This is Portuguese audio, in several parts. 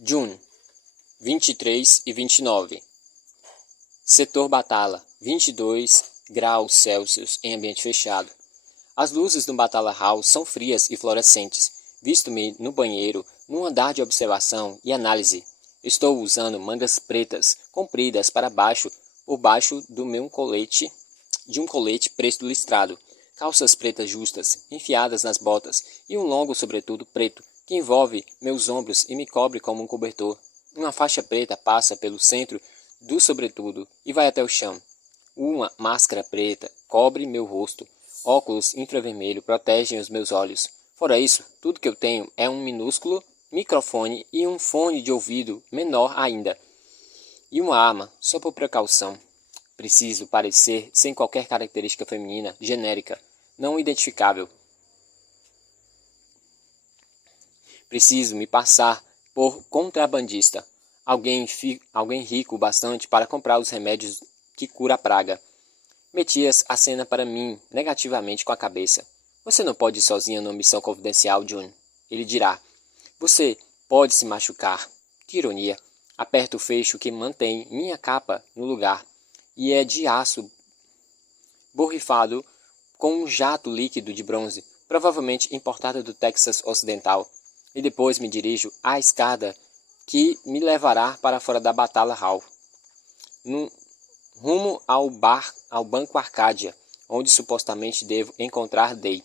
June, 23 e 29. Setor Batala, 22 graus Celsius em ambiente fechado. As luzes do Batala Hall são frias e fluorescentes. Visto-me no banheiro, num andar de observação e análise. Estou usando mangas pretas, compridas para baixo, por baixo do meu colete, de um colete preto listrado, calças pretas justas, enfiadas nas botas, e um longo sobretudo preto, que envolve meus ombros e me cobre como um cobertor. Uma faixa preta passa pelo centro do sobretudo e vai até o chão. Uma máscara preta cobre meu rosto. Óculos infravermelho protegem os meus olhos. Fora isso, tudo que eu tenho é um minúsculo microfone e um fone de ouvido menor ainda. E uma arma, só por precaução. Preciso parecer sem qualquer característica feminina genérica, não identificável. Preciso me passar por contrabandista. Alguém rico bastante para comprar os remédios que cura a praga. Metias acena para mim negativamente com a cabeça. Você não pode ir sozinha numa missão confidencial, June. Ele dirá. Você pode se machucar. Que ironia. Aperto o fecho que mantém minha capa no lugar. E é de aço borrifado com um jato líquido de bronze, provavelmente importado do Texas Ocidental. E depois me dirijo à escada que me levará para fora da Batala Hall. Rumo ao Banco Arcádia, onde supostamente devo encontrar Day.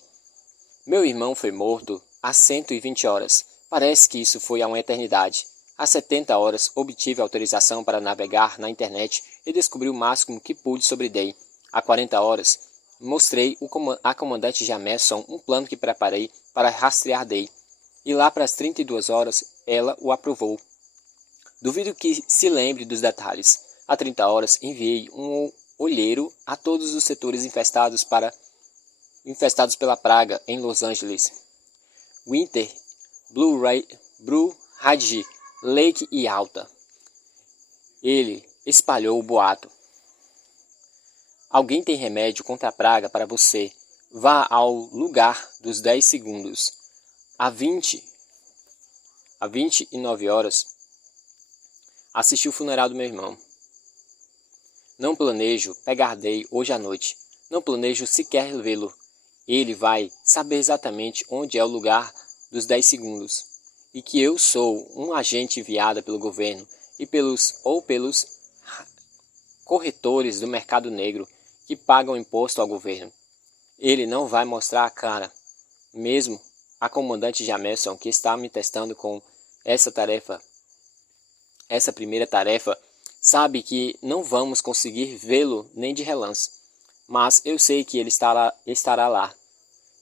Meu irmão foi morto há 120 horas. Parece que isso foi há uma eternidade. Há 70 horas obtive autorização para navegar na internet e descobri o máximo que pude sobre Day. Há 40 horas mostrei a comandante Jameson um plano que preparei para rastrear Day. E lá para as 32 horas ela o aprovou. Duvido que se lembre dos detalhes. Há 30 horas enviei um olheiro a todos os setores infestados pela praga em Los Angeles. Winter, Blue Ridge, Lake e Alta. Ele espalhou o boato. Alguém tem remédio contra a praga para você. Vá ao lugar dos 10 segundos. Às 29 horas, assisti o funeral do meu irmão. Não planejo pegar Day hoje à noite. Não planejo sequer vê-lo. Ele vai saber exatamente onde é o lugar dos 10 segundos. E que eu sou um agente enviado pelo governo e pelos corretores do mercado negro que pagam imposto ao governo. Ele não vai mostrar a cara. Mesmo a comandante Jameson, que está me testando com essa primeira tarefa, sabe que não vamos conseguir vê-lo nem de relance. Mas eu sei que ele estará lá.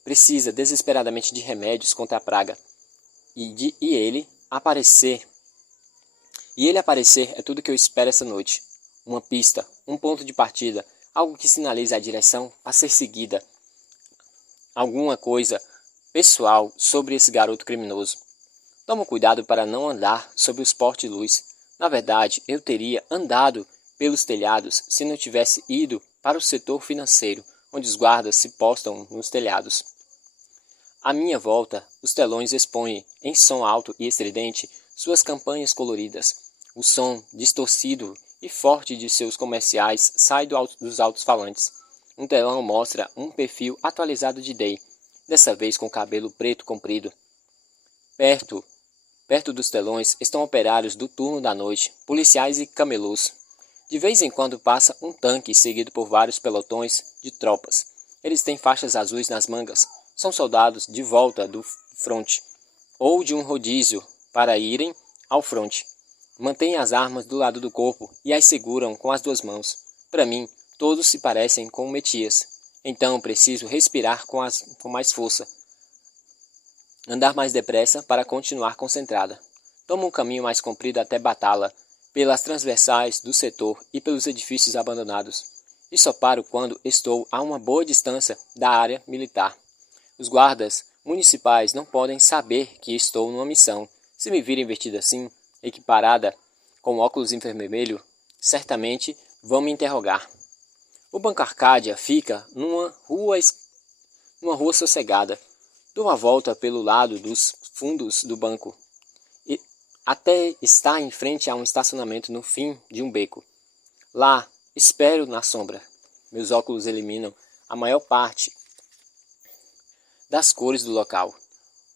Precisa desesperadamente de remédios contra a praga. E ele aparecer é tudo que eu espero essa noite. Uma pista, um ponto de partida, algo que sinalize a direção a ser seguida. Alguma coisa pessoal sobre esse garoto criminoso. Toma cuidado para não andar sob os postes de luz. Na verdade, eu teria andado pelos telhados se não tivesse ido para o setor financeiro, onde os guardas se postam nos telhados. À minha volta, os telões expõem, em som alto e estridente, suas campanhas coloridas. O som distorcido e forte de seus comerciais sai dos altos-falantes. Um telão mostra um perfil atualizado de Day, dessa vez com cabelo preto comprido. Perto dos telões estão operários do turno da noite, policiais e camelôs. De vez em quando passa um tanque seguido por vários pelotões de tropas. Eles têm faixas azuis nas mangas. São soldados de volta do fronte, ou de um rodízio para irem ao fronte. Mantêm as armas do lado do corpo e as seguram com as duas mãos. Para mim, todos se parecem com Metias. Então preciso respirar com mais força. Andar mais depressa para continuar concentrada. Tomo um caminho mais comprido até Batala, pelas transversais do setor e pelos edifícios abandonados. E só paro quando estou a uma boa distância da área militar. Os guardas municipais não podem saber que estou numa missão. Se me virem vestida assim, equiparada, com óculos infravermelho, certamente vão me interrogar. O Banco Arcádia fica numa rua sossegada. Dou a volta pelo lado dos fundos do banco. até estar em frente a um estacionamento no fim de um beco. Lá, espero na sombra. Meus óculos eliminam a maior parte das cores do local.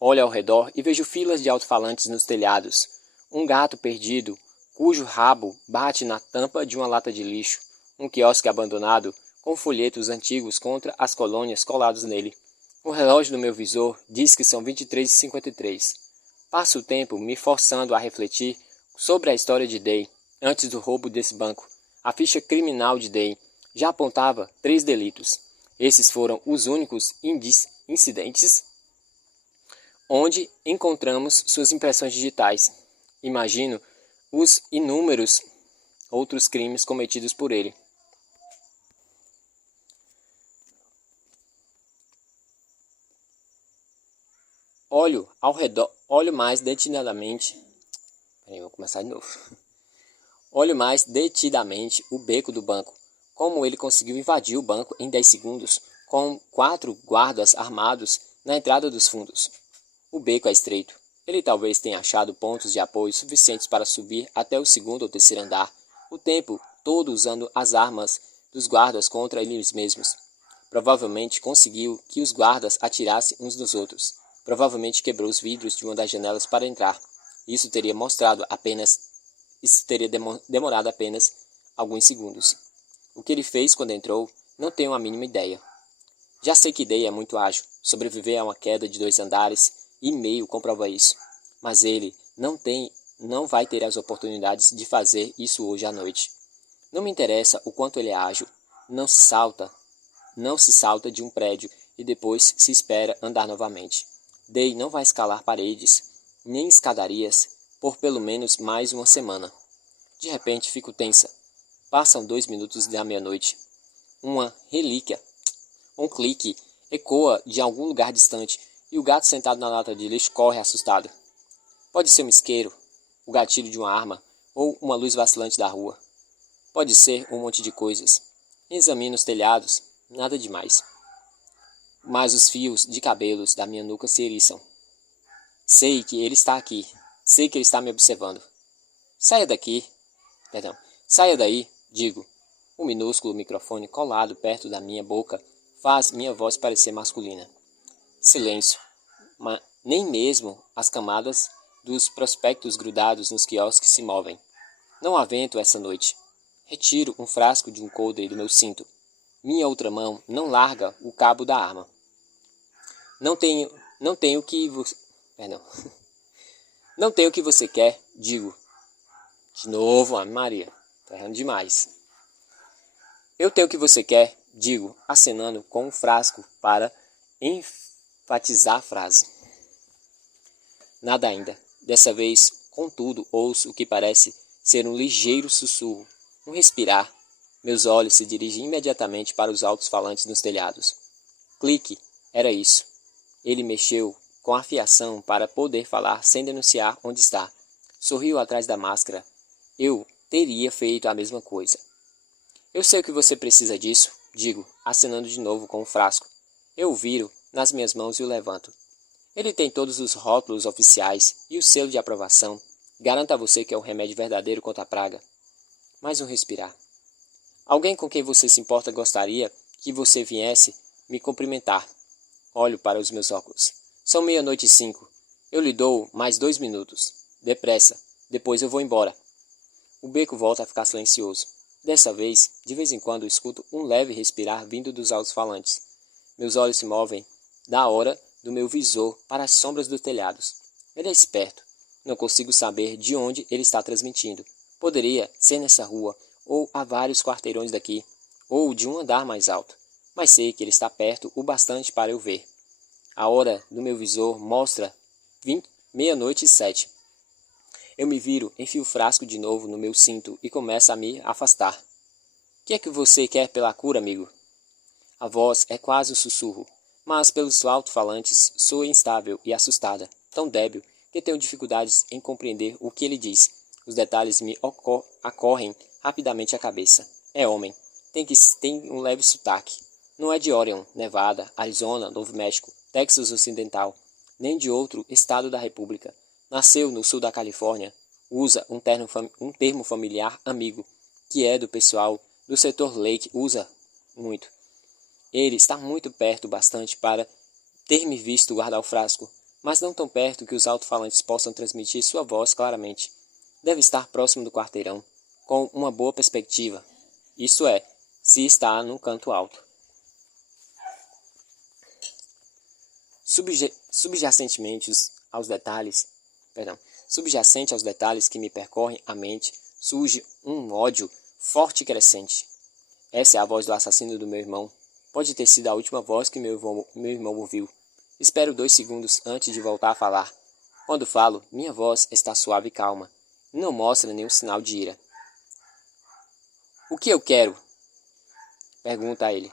Olho ao redor e vejo filas de alto-falantes nos telhados. Um gato perdido, cujo rabo bate na tampa de uma lata de lixo. Um quiosque abandonado, com folhetos antigos contra as colônias colados nele. O relógio do meu visor diz que são 23h53. Passo o tempo me forçando a refletir sobre a história de Day, antes do roubo desse banco. A ficha criminal de Day já apontava 3 delitos. Esses foram os únicos incidentes onde encontramos suas impressões digitais. Imagino os inúmeros outros crimes cometidos por ele. Olho ao redor, olho mais detidamente. Vou começar de novo. Olho mais detidamente o beco do banco. Como ele conseguiu invadir o banco em 10 segundos, com 4 guardas armados na entrada dos fundos. O beco é estreito. Ele talvez tenha achado pontos de apoio suficientes para subir até o 2º ou 3º andar, o tempo todo usando as armas dos guardas contra eles mesmos. Provavelmente conseguiu que os guardas atirassem uns nos outros. Provavelmente quebrou os vidros de uma das janelas para entrar. Isso teria demorado apenas alguns segundos. O que ele fez quando entrou, não tenho a mínima ideia. Já sei que Day é muito ágil. Sobreviver a uma queda de 2 andares e meio comprova isso. Mas ele não vai ter as oportunidades de fazer isso hoje à noite. Não me interessa o quanto ele é ágil. Não se salta de um prédio e depois se espera andar novamente. Day não vai escalar paredes, nem escadarias, por pelo menos mais uma semana. De repente fico tensa. Passam 2 minutos da meia-noite. Uma relíquia. Um clique ecoa de algum lugar distante e o gato sentado na lata de lixo corre assustado. Pode ser um isqueiro, o gatilho de uma arma ou uma luz vacilante da rua. Pode ser um monte de coisas. Examino os telhados, nada demais. Mas os fios de cabelos da minha nuca se eriçam. Sei que ele está aqui. Sei que ele está me observando. Saia daí, digo. O minúsculo microfone colado perto da minha boca faz minha voz parecer masculina. Silêncio. Mas nem mesmo as camadas dos prospectos grudados nos quiosques se movem. Não há vento essa noite. Retiro um frasco de um coldre do meu cinto. Minha outra mão não larga o cabo da arma. Não tenho o que você quer, digo. De novo, Maria. Tá errando demais. Eu tenho o que você quer, digo, acenando com um frasco para enfatizar a frase. Nada ainda. Dessa vez, contudo, ouço o que parece ser um ligeiro sussurro, um respirar. Meus olhos se dirigem imediatamente para os altos-falantes nos telhados. Clique, era isso. Ele mexeu com a fiação para poder falar sem denunciar onde está. Sorriu atrás da máscara. Eu teria feito a mesma coisa. Eu sei o que você precisa disso, digo, acenando de novo com o frasco. Eu o viro nas minhas mãos e o levanto. Ele tem todos os rótulos oficiais e o selo de aprovação. Garanto a você que é o remédio verdadeiro contra a praga. Mais um respirar. Alguém com quem você se importa gostaria que você viesse me cumprimentar. Olho para os meus óculos. São 00:05. Eu lhe dou mais 2 minutos. Depressa. Depois eu vou embora. O beco volta a ficar silencioso. Dessa vez, de vez em quando, escuto um leve respirar vindo dos altos-falantes. Meus olhos se movem da hora do meu visor para as sombras dos telhados. Ele é esperto. Não consigo saber de onde ele está transmitindo. Poderia ser nessa rua, ou a vários quarteirões daqui, ou de um andar mais alto. Mas sei que ele está perto o bastante para eu ver. A hora do meu visor mostra 00:07. Eu me viro, enfio o frasco de novo no meu cinto e começo a me afastar. Que é que você quer pela cura, amigo? A voz é quase um sussurro, mas pelos alto-falantes soa instável e assustada, tão débil que tenho dificuldades em compreender o que ele diz. Os detalhes me acorrem rapidamente à cabeça. É homem. Tem um leve sotaque. Não é de Oregon, Nevada, Arizona, Novo México, Texas Ocidental, nem de outro estado da República. Nasceu no sul da Califórnia. usa um termo familiar amigo, que é do pessoal do setor Lake, usa muito. Ele está muito perto bastante para ter me visto guardar o frasco, mas não tão perto que os alto-falantes possam transmitir sua voz claramente. Deve estar próximo do quarteirão, com uma boa perspectiva, isto é, se está num canto alto. Subjacente aos detalhes que me percorrem a mente, surge um ódio forte e crescente. Essa é a voz do assassino do meu irmão. Pode ter sido a última voz que meu irmão ouviu. Espero 2 segundos antes de voltar a falar. Quando falo, minha voz está suave e calma. Não mostra nenhum sinal de ira. O que eu quero? Pergunta a ele.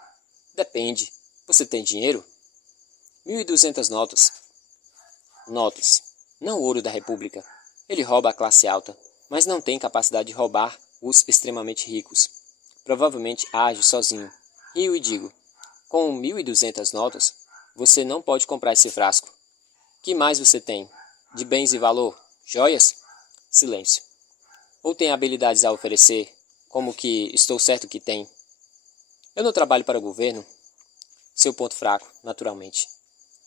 Depende. Você tem dinheiro? 1.200 notas. Notas. Não ouro da República. Ele rouba a classe alta, mas não tem capacidade de roubar os extremamente ricos. Provavelmente age sozinho. Rio e digo, com 1.200 notas, você não pode comprar esse frasco. Que mais você tem? De bens e valor? Joias? Silêncio. Ou tem habilidades a oferecer, como que estou certo que tem? Eu não trabalho para o governo. Seu ponto fraco, naturalmente.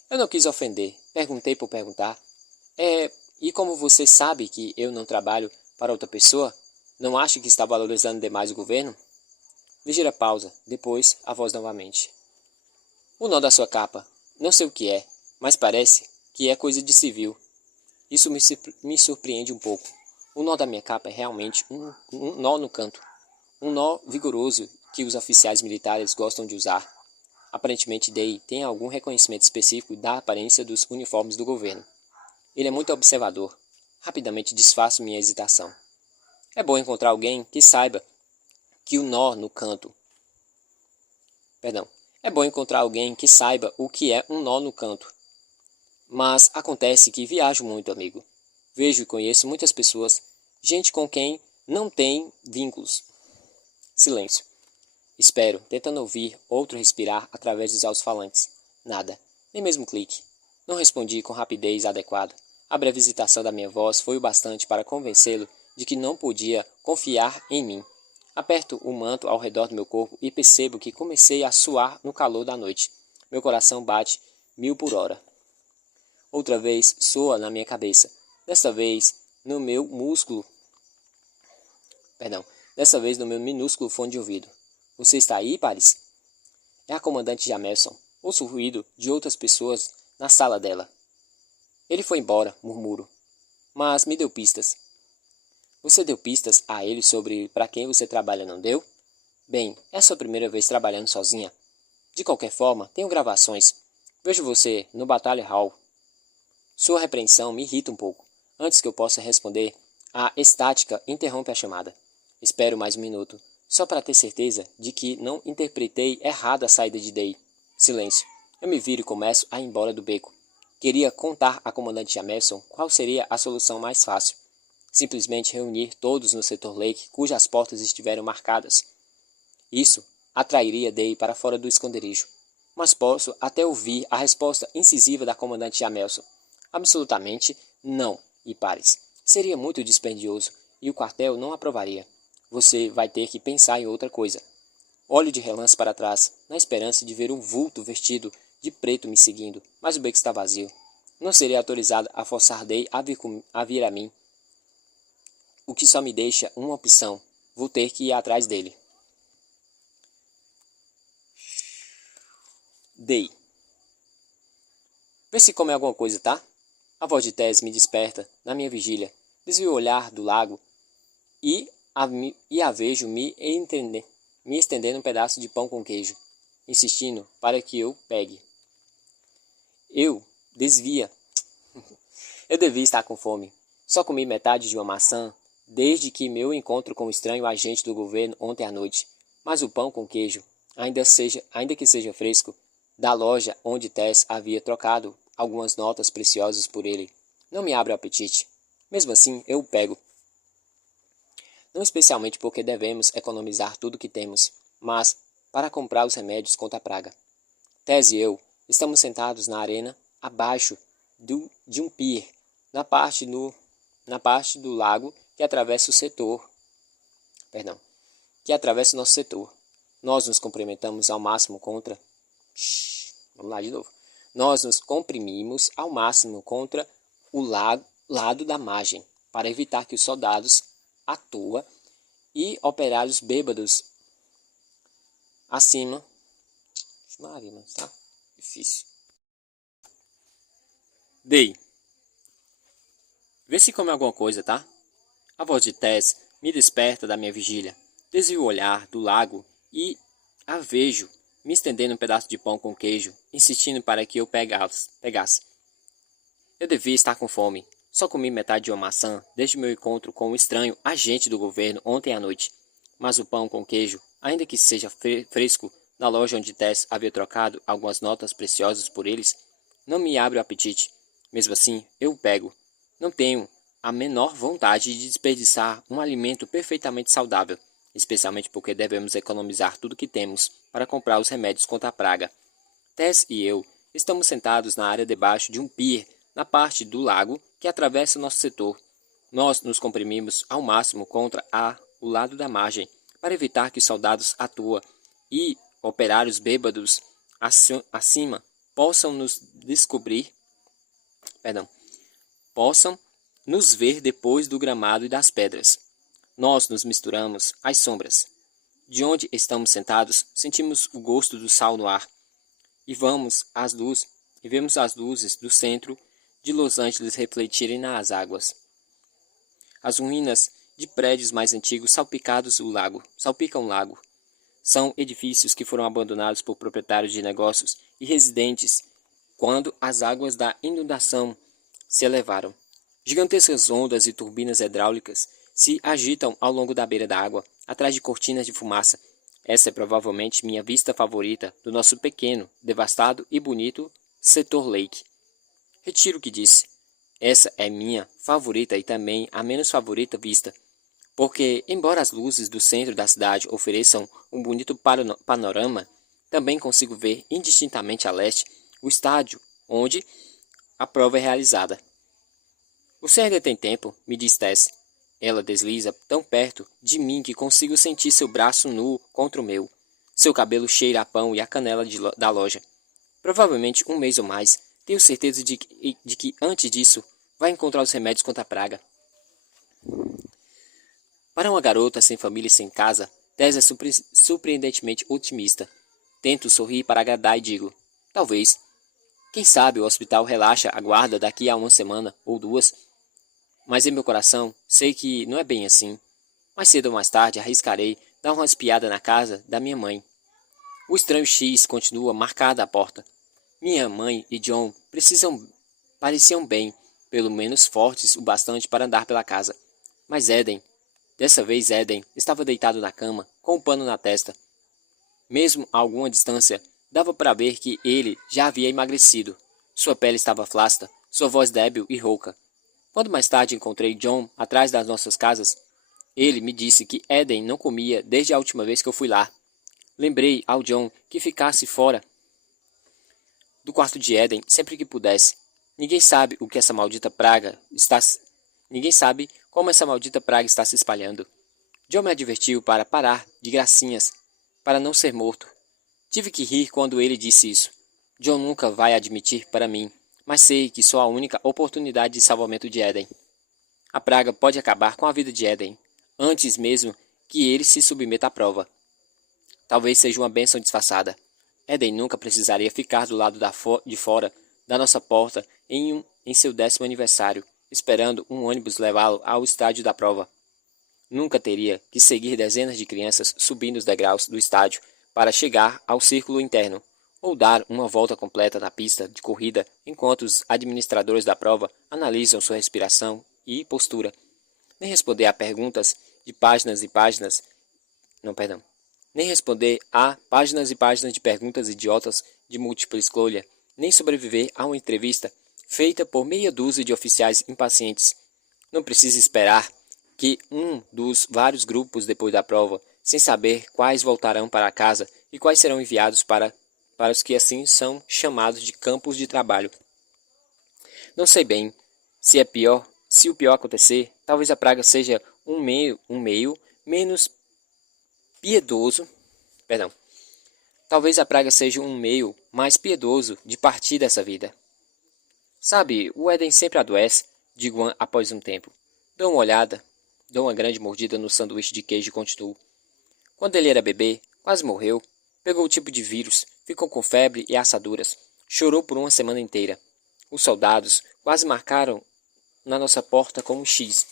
Eu não quis ofender, perguntei por perguntar. E como você sabe que eu não trabalho para outra pessoa, não acha que está valorizando demais o governo? Ligeira pausa, depois a voz novamente. O nó da sua capa, não sei o que é, mas parece que é coisa de civil. Isso me surpreende um pouco. O nó da minha capa é realmente um nó no canto. Um nó vigoroso que os oficiais militares gostam de usar. Aparentemente Day tem algum reconhecimento específico da aparência dos uniformes do governo. Ele é muito observador. Rapidamente desfaço minha hesitação. É bom encontrar alguém que saiba que o nó no canto... É bom encontrar alguém que saiba o que é um nó no canto. Mas acontece que viajo muito, amigo. Vejo e conheço muitas pessoas, gente com quem não tem vínculos. Silêncio. Espero, tentando ouvir outro respirar através dos alto-falantes. Nada, nem mesmo clique. Não respondi com rapidez adequada. A breve hesitação da minha voz foi o bastante para convencê-lo de que não podia confiar em mim. Aperto o manto ao redor do meu corpo e percebo que comecei a suar no calor da noite. Meu coração bate 1000 por hora. Outra vez soa na minha cabeça. Desta vez no meu minúsculo fone de ouvido. Você está aí, Paris? É a comandante Jamelson. Ouço o ruído de outras pessoas na sala dela. Ele foi embora, murmuro. Mas me deu pistas. Você deu pistas a ele sobre para quem você trabalha, não deu? Bem, é a sua primeira vez trabalhando sozinha. De qualquer forma, tenho gravações. Vejo você no Batalha Hall. Sua repreensão me irrita um pouco. Antes que eu possa responder, a estática interrompe a chamada. Espero mais um minuto, só para ter certeza de que não interpretei errado a saída de Day. Silêncio. Eu me viro e começo a ir embora do beco. Queria contar à comandante Jamelson qual seria a solução mais fácil. Simplesmente reunir todos no setor Lake cujas portas estiveram marcadas. Isso atrairia Day para fora do esconderijo. Mas posso até ouvir a resposta incisiva da comandante Jamelson. Absolutamente não, e pares. Seria muito dispendioso e o quartel não aprovaria. Você vai ter que pensar em outra coisa. Olho de relance para trás, na esperança de ver um vulto vestido de preto me seguindo, mas o beco está vazio. Não seria autorizado a forçar Day a vir a mim. O que só me deixa uma opção. Vou ter que ir atrás dele. Day. Vê se come alguma coisa, tá? A voz de Tess me desperta na minha vigília. Desvio o olhar do lago e a vejo me estendendo um pedaço de pão com queijo, insistindo para que eu pegue. Eu devia estar com fome. Só comi metade de uma maçã desde que meu encontro com o estranho agente do governo ontem à noite. Mas o pão com queijo, ainda que seja fresco, da loja onde Tess havia trocado algumas notas preciosas por ele, não me abre o apetite. Mesmo assim, eu o pego. Não especialmente porque devemos economizar tudo que temos, mas para comprar os remédios contra a praga. Tess e eu estamos sentados na arena, abaixo de um pier, na parte na parte do lago que atravessa o setor, que atravessa o nosso setor. Nós nos complementamos ao máximo contra... Vamos lá de novo. Nós nos comprimimos ao máximo contra o lado da margem, para evitar que os soldados à toa e operários bêbados acima... Maria, mas tá difícil. Dei. Vê se come alguma coisa, tá? A voz de Tess me desperta da minha vigília. Desvio o olhar do lago e a vejo me estendendo um pedaço de pão com queijo, insistindo para que eu pegasse. Eu devia estar com fome. Só comi metade de uma maçã desde meu encontro com o estranho agente do governo ontem à noite. Mas o pão com queijo, ainda que seja fresco, na loja onde Tess havia trocado algumas notas preciosas por eles, não me abre o apetite. Mesmo assim, eu o pego. Não tenho a menor vontade de desperdiçar um alimento perfeitamente saudável, especialmente porque devemos economizar tudo que temos para comprar os remédios contra a praga. Tess e eu estamos sentados na área debaixo de um pier, na parte do lago que atravessa nosso setor. Nós nos comprimimos ao máximo contra o lado da margem, para evitar que soldados à toa e operários bêbados acima possam nos ver depois do gramado e das pedras. Nós nos misturamos às sombras. De onde estamos sentados, sentimos o gosto do sal no ar. E vemos as luzes do centro de Los Angeles refletirem nas águas. As ruínas de prédios mais antigos salpicam o lago. São edifícios que foram abandonados por proprietários de negócios e residentes quando as águas da inundação se elevaram. Gigantescas ondas e turbinas hidráulicas se agitam ao longo da beira da água, atrás de cortinas de fumaça. Essa é provavelmente minha vista favorita do nosso pequeno, devastado e bonito setor Lake. Retiro o que disse. Essa é minha favorita e também a menos favorita vista, porque, embora as luzes do centro da cidade ofereçam um bonito panorama, também consigo ver indistintamente a leste o estádio onde a prova é realizada. Você ainda tem tempo, me diz Tess. Ela desliza tão perto de mim que consigo sentir seu braço nu contra o meu. Seu cabelo cheira a pão e a canela da loja. Provavelmente um mês ou mais. Tenho certeza de que antes disso vai encontrar os remédios contra a praga. Para uma garota sem família e sem casa, Tess é surpreendentemente otimista. Tento sorrir para agradar e digo, talvez. Quem sabe o hospital relaxa a guarda daqui a uma semana ou duas. Mas em meu coração, sei que não é bem assim. Mais cedo ou mais tarde, arriscarei dar uma espiada na casa da minha mãe. O estranho X continua marcado à porta. Minha mãe e John pareciam bem, pelo menos fortes o bastante para andar pela casa. Mas dessa vez Eden, estava deitado na cama, com um pano na testa. Mesmo a alguma distância, dava para ver que ele já havia emagrecido. Sua pele estava flácida, sua voz débil e rouca. Quando mais tarde encontrei John atrás das nossas casas, ele me disse que Eden não comia desde a última vez que eu fui lá. Lembrei ao John que ficasse fora do quarto de Eden sempre que pudesse. Ninguém sabe como essa maldita praga está se espalhando. John me advertiu para parar de gracinhas, para não ser morto. Tive que rir quando ele disse isso. John nunca vai admitir para mim, mas sei que sou a única oportunidade de salvamento de Eden. A praga pode acabar com a vida de Eden, antes mesmo que ele se submeta à prova. Talvez seja uma bênção disfarçada. Eden nunca precisaria ficar do lado de fora da nossa porta em seu 10º aniversário, esperando um ônibus levá-lo ao estádio da prova. Nunca teria que seguir dezenas de crianças subindo os degraus do estádio para chegar ao círculo interno, ou dar uma volta completa na pista de corrida enquanto os administradores da prova analisam sua respiração e postura. Nem responder a páginas e páginas de perguntas idiotas de múltipla escolha, nem sobreviver a uma entrevista feita por meia dúzia de oficiais impacientes. Não precisa esperar que um dos vários grupos depois da prova, sem saber quais voltarão para casa e quais serão enviados para os que assim são chamados de campos de trabalho. Não sei bem se Se o pior acontecer, talvez a praga seja um meio menos piedoso, perdão, talvez a praga seja um meio mais piedoso de partir dessa vida. Sabe, o Éden sempre adoece, digo após um tempo. Dou uma grande mordida no sanduíche de queijo e continuo. Quando ele era bebê, quase morreu. Pegou o tipo de vírus, ficou com febre e assaduras. Chorou por uma semana inteira. Os soldados quase marcaram na nossa porta com um X.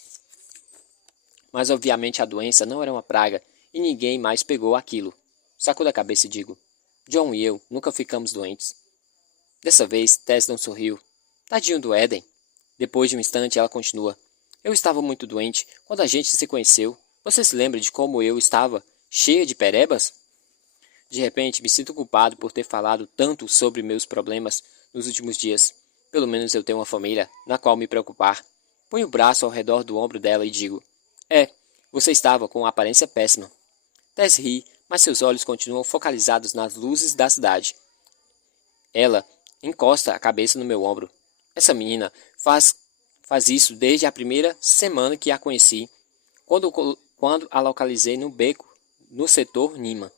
Mas obviamente a doença não era uma praga e ninguém mais pegou aquilo. Sacudo a cabeça e digo: John e eu nunca ficamos doentes. Dessa vez, Tess não sorriu. Tadinho do Éden. Depois de um instante, ela continua. Eu estava muito doente quando a gente se conheceu. Você se lembra de como eu estava cheia de perebas? De repente, me sinto culpado por ter falado tanto sobre meus problemas nos últimos dias. Pelo menos eu tenho uma família na qual me preocupar. Ponho o braço ao redor do ombro dela e digo: você estava com uma aparência péssima. Tess ri, mas seus olhos continuam focalizados nas luzes da cidade. Ela encosta a cabeça no meu ombro. Essa menina faz isso desde a primeira semana que a conheci, quando a localizei no beco, no setor Nima.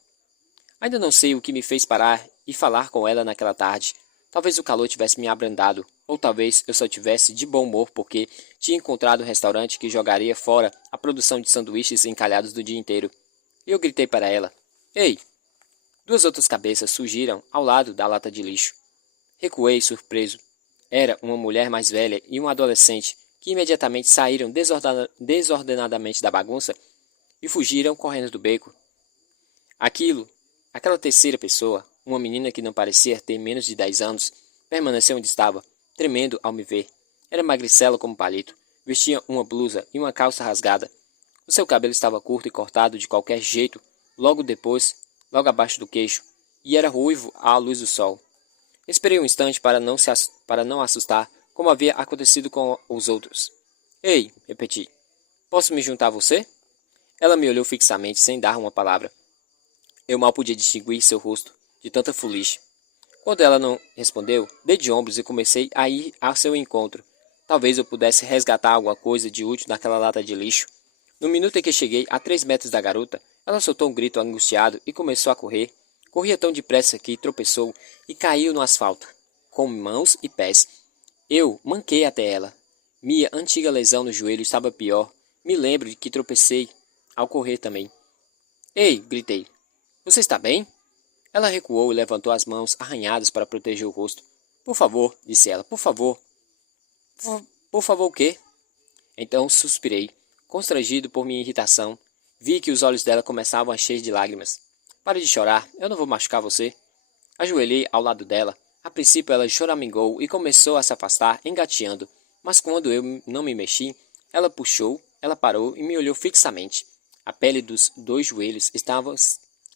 Ainda não sei o que me fez parar e falar com ela naquela tarde. Talvez o calor tivesse me abrandado, ou talvez eu só tivesse de bom humor porque tinha encontrado um restaurante que jogaria fora a produção de sanduíches encalhados do dia inteiro. E eu gritei para ela: Ei! Duas outras cabeças surgiram ao lado da lata de lixo. Recuei, surpreso. Era uma mulher mais velha e um adolescente, que imediatamente saíram desordenadamente da bagunça e fugiram correndo do beco. Aquela terceira pessoa, uma menina que não parecia ter menos de 10 anos, permaneceu onde estava, tremendo ao me ver. Era magricela como palito, vestia uma blusa e uma calça rasgada. O seu cabelo estava curto e cortado de qualquer jeito, logo abaixo do queixo, e era ruivo à luz do sol. Esperei um instante para não assustar, como havia acontecido com os outros. Ei, repeti. Posso me juntar a você? Ela me olhou fixamente, sem dar uma palavra. Eu mal podia distinguir seu rosto, de tanta fulixe. Quando ela não respondeu, dei de ombros e comecei a ir ao seu encontro. Talvez eu pudesse resgatar alguma coisa de útil naquela lata de lixo. No minuto em que cheguei a 3 metros da garota, ela soltou um grito angustiado e começou a correr. Corria tão depressa que tropeçou e caiu no asfalto, com mãos e pés. Eu manquei até ela. Minha antiga lesão no joelho estava pior. Me lembro de que tropecei ao correr também. Ei, gritei. Você está bem? Ela recuou e levantou as mãos arranhadas para proteger o rosto. Por favor, disse ela, por favor. Por favor o quê? Então suspirei, constrangido por minha irritação. Vi que os olhos dela começavam a encher de lágrimas. Pare de chorar, eu não vou machucar você. Ajoelhei ao lado dela. A princípio ela choramingou e começou a se afastar, engateando. Mas quando eu não me mexi, ela parou e me olhou fixamente. A pele dos 2 joelhos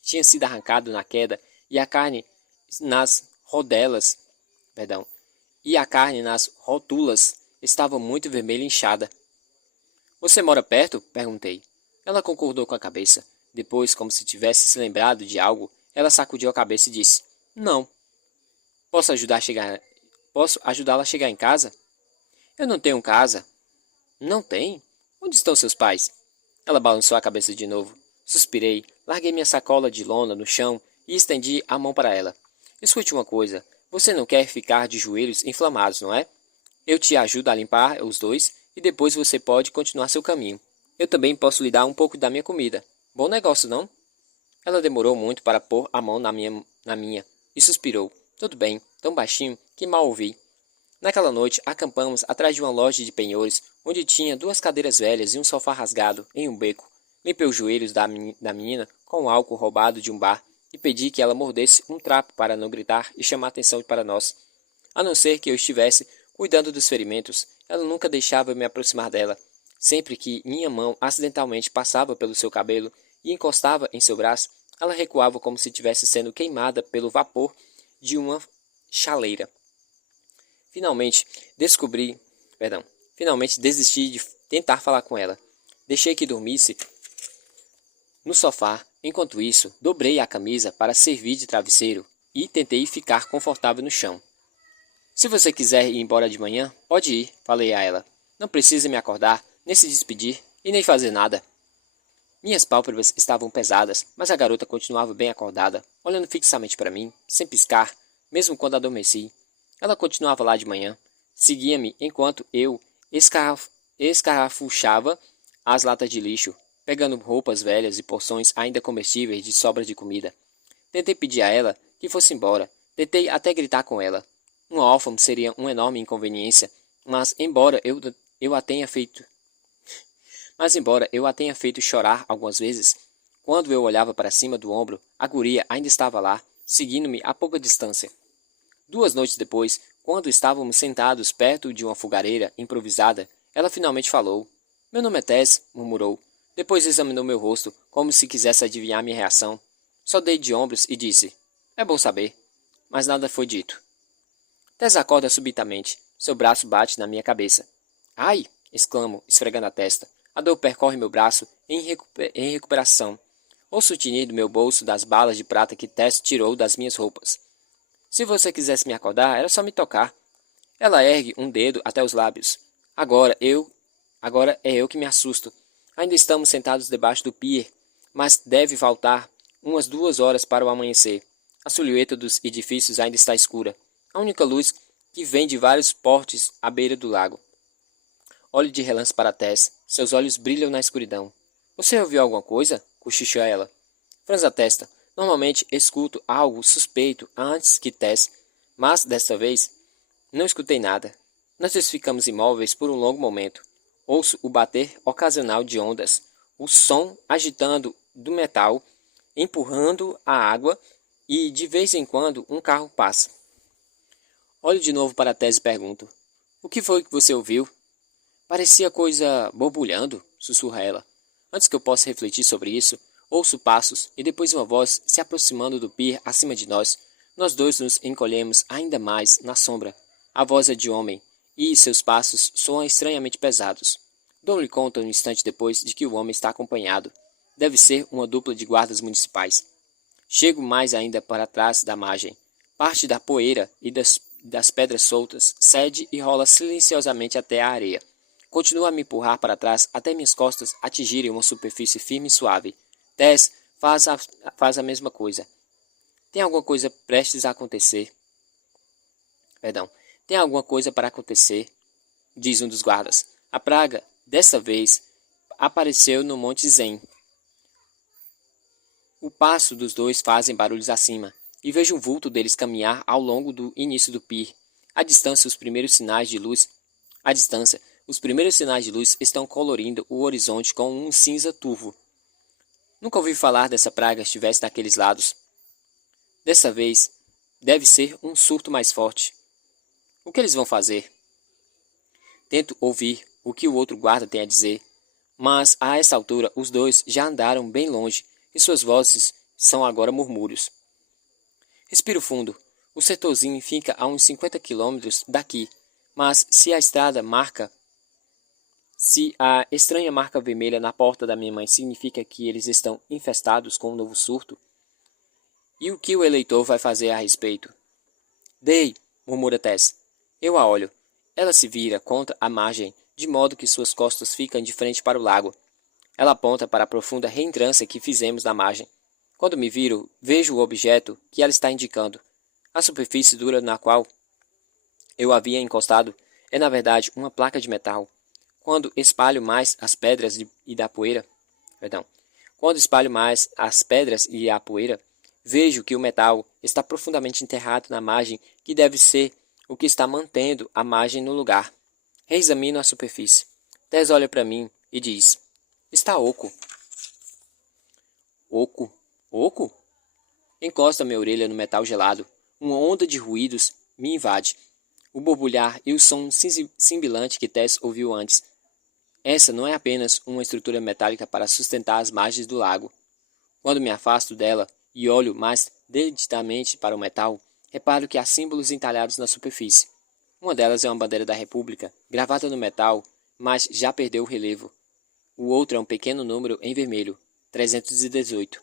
tinha sido arrancada na queda e a carne nas rótulas estava muito vermelha e inchada. Você mora perto? Perguntei. Ela concordou com a cabeça. Depois, como se tivesse se lembrado de algo, ela sacudiu a cabeça e disse: Não. Posso ajudá-la a chegar em casa? Eu não tenho casa. Não tem? Onde estão seus pais? Ela balançou a cabeça de novo. Suspirei, larguei minha sacola de lona no chão e estendi a mão para ela. Escute uma coisa. Você não quer ficar de joelhos inflamados, não é? Eu te ajudo a limpar os dois e depois você pode continuar seu caminho. Eu também posso lhe dar um pouco da minha comida. Bom negócio, não? Ela demorou muito para pôr a mão na minha e suspirou. Tudo bem, tão baixinho que mal ouvi. Naquela noite, acampamos atrás de uma loja de penhores, onde tinha 2 cadeiras velhas e um sofá rasgado, em um beco. Limpei os joelhos da menina com álcool roubado de um bar e pedi que ela mordesse um trapo para não gritar e chamar atenção para nós. A não ser que eu estivesse cuidando dos ferimentos, ela nunca deixava eu me aproximar dela. Sempre que minha mão acidentalmente passava pelo seu cabelo e encostava em seu braço, ela recuava como se estivesse sendo queimada pelo vapor de uma chaleira. Finalmente desisti de tentar falar com ela. Deixei que dormisse no sofá. Enquanto isso, dobrei a camisa para servir de travesseiro e tentei ficar confortável no chão. Se você quiser ir embora de manhã, pode ir, falei a ela. Não precisa me acordar, nem se despedir e nem fazer nada. Minhas pálpebras estavam pesadas, mas a garota continuava bem acordada, olhando fixamente para mim, sem piscar, mesmo quando adormeci. Ela continuava lá de manhã. Seguia-me enquanto eu escarafuchava as latas de lixo, pegando roupas velhas e porções ainda comestíveis de sobras de comida. Tentei pedir a ela que fosse embora. Tentei até gritar com ela. Um órfão seria uma enorme inconveniência, mas embora eu a tenha feito chorar algumas vezes, quando eu olhava para cima do ombro, a guria ainda estava lá, seguindo-me a pouca distância. 2 noites depois, quando estávamos sentados perto de uma fogareira improvisada, ela finalmente falou. Meu nome é Tess, murmurou. Depois examinou meu rosto, como se quisesse adivinhar minha reação. Só dei de ombros e disse, é bom saber. Mas nada foi dito. Tess acorda subitamente. Seu braço bate na minha cabeça. Ai! Exclamo, esfregando a testa. A dor percorre meu braço em recuperação. Ouço o tinir do meu bolso das balas de prata que Tess tirou das minhas roupas. Se você quisesse me acordar, era só me tocar. Ela ergue um dedo até os lábios. Agora é eu que me assusto. Ainda estamos sentados debaixo do pier, mas deve faltar umas 2 horas para o amanhecer. A silhueta dos edifícios ainda está escura. A única luz que vem de vários portes à beira do lago. Olho de relance para Tess. Seus olhos brilham na escuridão. Você ouviu alguma coisa? Cochichou ela. Franz a testa. Normalmente escuto algo suspeito antes que Tess, mas desta vez não escutei nada. Nós dois ficamos imóveis por um longo momento. Ouço o bater ocasional de ondas, o som agitando do metal, empurrando a água e de vez em quando um carro passa. Olho de novo para Tess e pergunto: o que foi que você ouviu? Parecia coisa borbulhando, sussurra ela. Antes que eu possa refletir sobre isso, ouço passos e depois uma voz se aproximando do pier acima de nós. Nós dois nos encolhemos ainda mais na sombra. A voz é de homem, e seus passos soam estranhamente pesados. Dou-lhe conta um instante depois de que o homem está acompanhado. Deve ser uma dupla de guardas municipais. Chego mais ainda para trás da margem. Parte da poeira e das pedras soltas cede e rola silenciosamente até a areia. Continua a me empurrar para trás até minhas costas atingirem uma superfície firme e suave. Tess faz a mesma coisa. Tem alguma coisa prestes a acontecer. Tem alguma coisa para acontecer, diz um dos guardas. A praga, desta vez, apareceu no Monte Zen. O passo dos dois fazem barulhos acima, e vejo um vulto deles caminhar ao longo do início do pier. À distância, os primeiros sinais de luz estão colorindo o horizonte com um cinza turvo. Nunca ouvi falar dessa praga estivesse naqueles lados. Dessa vez, deve ser um surto mais forte. O que eles vão fazer? Tento ouvir o que o outro guarda tem a dizer, mas a essa altura os dois já andaram bem longe e suas vozes são agora murmúrios. Respiro fundo. O setorzinho fica a uns 50 quilômetros daqui, mas se a estranha marca vermelha na porta da minha mãe significa que eles estão infestados com um novo surto, e o que o eleitor vai fazer a respeito? Day, murmura Tess. Eu a olho. Ela se vira contra a margem, de modo que suas costas ficam de frente para o lago. Ela aponta para a profunda reentrância que fizemos na margem. Quando me viro, vejo o objeto que ela está indicando. A superfície dura na qual eu havia encostado é na verdade uma placa de metal. Quando espalho mais as pedras e a poeira, vejo que o metal está profundamente enterrado na margem, que deve ser o que está mantendo a margem no lugar. Reexamino a superfície. Tess olha para mim e diz: está oco. Oco? Oco? Encosta minha orelha no metal gelado. Uma onda de ruídos me invade. O borbulhar e o som sibilante que Tess ouviu antes. Essa não é apenas uma estrutura metálica para sustentar as margens do lago. Quando me afasto dela e olho mais dedidamente para o metal, reparo que há símbolos entalhados na superfície. Uma delas é uma bandeira da República, gravada no metal, mas já perdeu o relevo. O outro é um pequeno número em vermelho, 318.